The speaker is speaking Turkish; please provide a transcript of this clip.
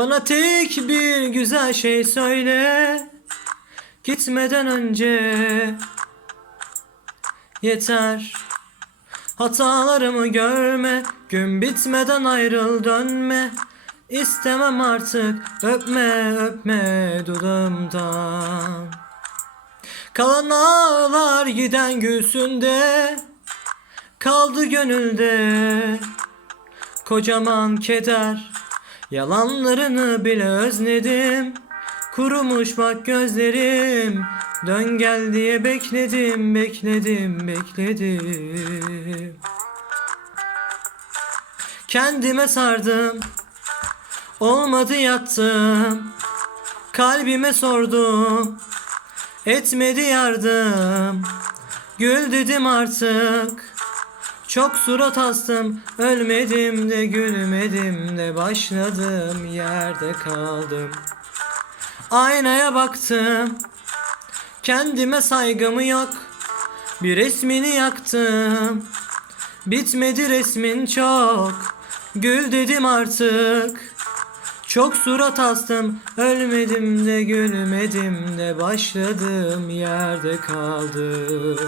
Bana tek bir güzel şey söyle. Gitmeden önce Yeter. Hatalarımı görme Gün bitmeden ayrıl dönme. İstemem artık öpme öpme dudağımdan. Kalan ağlar giden gülsünde Kaldı gönülde Kocaman keder Yalanlarını bile özledim. Kurumuş bak gözlerim. Dön gel diye bekledim bekledim bekledim. Kendime sardım. Olmadı yattım. Kalbime sordum. Etmedi yardım. Gül dedim artık Çok surat astım Ölmedim de gülmedim de Başladım yerde kaldım. Aynaya baktım Kendime saygımı yok Bir resmini yaktım. Bitmedi resmin çok Gül dedim artık. Çok surat astım Ölmedim de gülmedim de Başladığım yerde kaldım